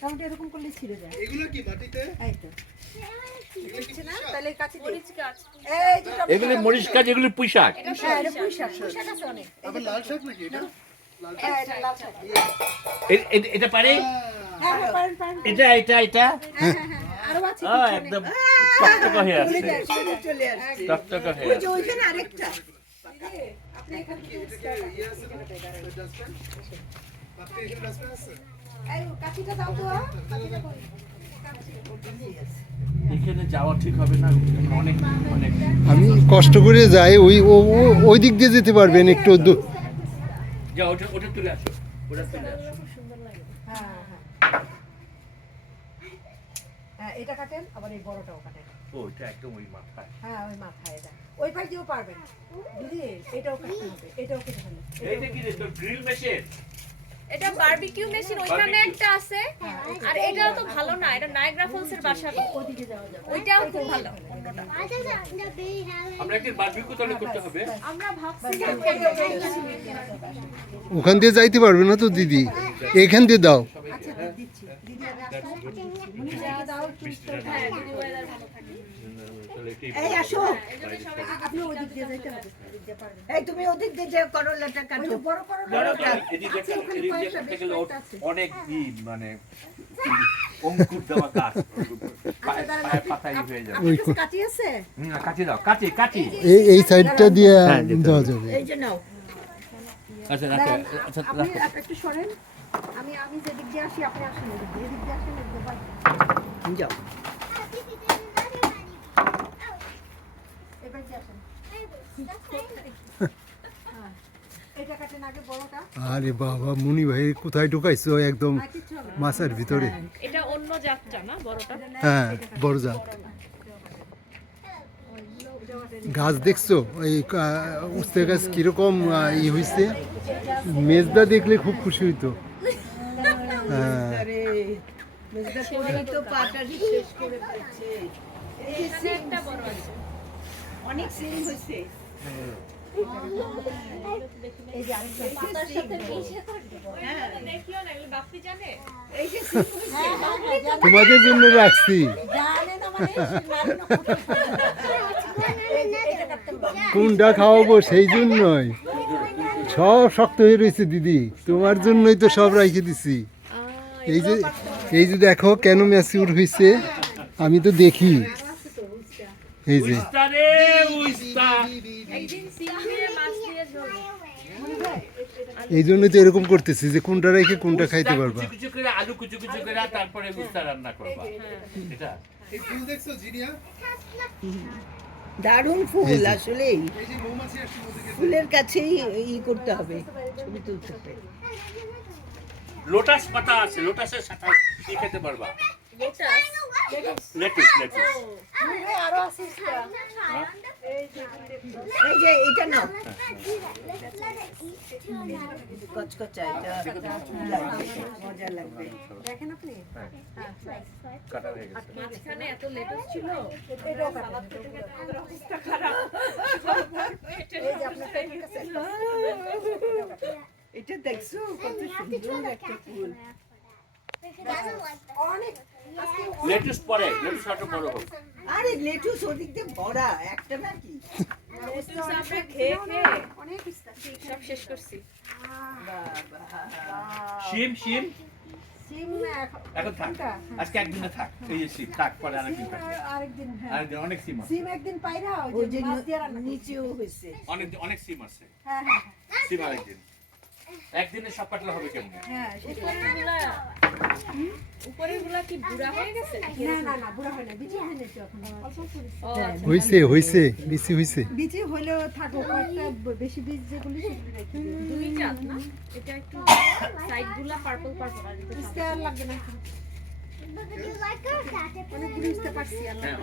কারণটা এরকম করলে ছিঁড়ে যায়। এগুলো কি মাটিতে? এই তো এগুলো কি না, পুঁইশাক? তাহলে কাছে মরিচ গাছ। এই যে টমেটো। এগুলি মরিচ গাছ, এগুলি পুঁই শাক। হ্যাঁ, এটা পুঁই শাক। পুঁই শাক আছে অনেক। আবার লাল শাক নাকি এটা? লাল শাক? হ্যাঁ, এটা লাল শাক। এটা পারে? হ্যাঁ, হ্যাঁ, পারেন, পারেন। এটা হ্যাঁ, আরো আছে ও, পিছনে। একদম টকটকা হয়ে আছে, চলে আসছে। টকটকা হয়ে ওই যে আছে। ওইখানে আরেকটা। আপনি এখানে কি এটা কি ইয়ে আছে না? ডাস্টবিন? আপনি এখানে ডাস্টবিন আছে? এই কাঠিটা দাও তো। কাঠিটা কই? এখানে যাওয়া ঠিক হবে না, অনেক অনেক। আমি কষ্ট করে যাই, ওই দিক দিয়ে যেতে পারবেন একটু যা, ওটা তুলে আসো, ওটা তুলে আসো। হ্যাঁ, হ্যাঁ, এটা কাটেন, আবার এই বড়টাও কাটেন। ও, এটা একদম ওই মাথায়। হ্যাঁ, ওই মাথায় এটা। ওই পাশ দিয়েও পারবেন। দিদি, এটাও কাটতে হবে। এটাও কেটে ফেলেন। এইটা কি রে, তোর গ্রিল মেশিন? এটা বারবিকিউ মেশিন ওইখানে Barbecue। একটা আছে। আর এটাও তো ভালো না, এটা নায়াগ্রা ফলসের বাসাবি। ওদিকে যাওয়া যাবে। ওইটাও খুব ভালো। আমরা একদিন বারবিকিউ তাহলে করতে হবে। আমরা ভাবছি ওখান দিয়ে যাইতে পারবে না তো দিদি, এখান দিয়ে দাও। আচ্ছা, দিচ্ছি। দিদি আর রাস্তায় দাও একটু। হ্যাঁ, যদি ওয়েদার ভালো থাকে। তাহলে কি এই আসো। আপনি ওদিক দিয়ে যাইতে হবে। ওদিক দিয়ে পারবেন। এই তুমি ওদিক দিয়ে যে করলাটা কাটো। বড় করলাটা। এদিকে আছে, ওখানে এদিকে কয়েকটা, বেশ গেলে কয়েকটা আছে। অনেক দিন মানে অঙ্কুর দেওয়া গাছ পাতাই হয়ে যাবে। আপনার কাছে কাঠি আছে? কাটি দাও, কাটি। এই সাইডটা দিয়ে হ্যাঁ, যেতে যাওয়া হবে। যাবে। এই যে নাও। আচ্ছা দাঁড়ান, আচ্ছা আপনি একটু সরেন। আমি যেদিক দিয়ে আসি আপনি আসেন এদিক দিয়ে। এদিক দিয়ে আসেন, এদিক দিয়ে পারবেন। যাও। এবার দিয়ে আসেন। হ্যাঁ। এটা কাটেন আগে বড়টা। আরে বাবা, মুনি ভাই কোথায় ঢুকাইছো একদম আর কিচ্ছু হবে না। মাছের ভিতরে। এটা অন্য জাতটা না, বড়টা। হ্যাঁ, বড় জাত গাছ দেখছো? ওই উস্তে গাছ কিরকম হয়েছে, মেজদা দেখলে খুব খুশি হইতো। হ্যাঁ, আরে মেজদা করে তো পাটারি শেষ করে ফেলছে। এখানে একটা বড় আছে। অনেক সিম হয়েছে। এই যে আরেকটা পাতার সাথে মিশে থাকে। হ্যাঁ, দেখিও না, এগুলো বাপ্পি জানে। এই যে সিম হয়েছে। তোমাদের জন্য রাখছি। জানে না মানে এই যে এটা কাটতে হবে। কোনটা খাওয়াবো সেই জন্যই সব শক্ত হয়ে রয়েছে দিদি, তোমার জন্যই তো সব রাখে দিছি। এই যে দেখো কেন ম্যাচিউর হয়েছে, আমি তো দেখি। এই যে উস্তা রে, উস্তা। একদিন সিম দিয়ে মাছ দিয়ে ঝোল। এই জন্য তো এরকম করতেছি যে কোনটা রেখে কোনটা খাইতে পারবা। কুচি করে আলু কুচি করে তারপরে উস্তা রান্না করবা। এটা এই ফুল দেখছো জিনিয়া? দারুণ ফুল আসলেই। এই যে মৌমাছি আসছে ওদিকে। ফুলের কাছেই করতে হবে, ছবি তুলতে হবে। লোটাস পাতা আছে, লোটাসের সাথে কি খেতে পারবা? লেটুস। আরো আছে এই যে এটা নাও। কচকচা, এটা মজা লাগবে। দেখেন আপনি কাটা হয়ে গেছে। মাঝখানে এত লেটুস ছিল। এটাও সালাদ কেটে কেটে আমাদের অবস্থা খারাপ। এই যে আপনার পেটের কাছে একটা। এটা দেখছো কত সুন্দর একটা ফুল। অনেক লেটুস পরে, লেটুস আরো বড় হোক। আরে লেটুস ওদিক দিয়ে ভরা, একটা নাকি? আমরা খেয়ে অনেক সব শেষ করছি। শিম সিম এখন থাক, আজকে একদিনে থাক। এই যে শিম থাক, পরে আরেকদিন থাক। আরেকদিন, হ্যাঁ আরেকদিন অনেক সিম আছে, সিম একদিন পাইরা ওই যে মাছ দিয়ে রান্না নিচেও হয়েছে। অনেক সিম আছে। হ্যাঁ হ্যাঁ সিম আরেকদিন, একদিনে সব কাটলে হবে কেমনে? হ্যাঁ উপরের গুলা কি বুড়া হয়ে গেছে? না বুড়া হয় না, বিচি হয়ে গেছে এখন অল্প করে। হয়েছে বেশি হয়েছে। বিচি হইলেও থাকো, কয়েকটা বেশি বীজ যেগুলি সেগুলি রেখে দিও। দুই জাত না, এটা একটু সাইড গুলা পার্পল আর এটা বুঝতে আর লাগবে না, অনেক বুঝতে পারছি আমরা।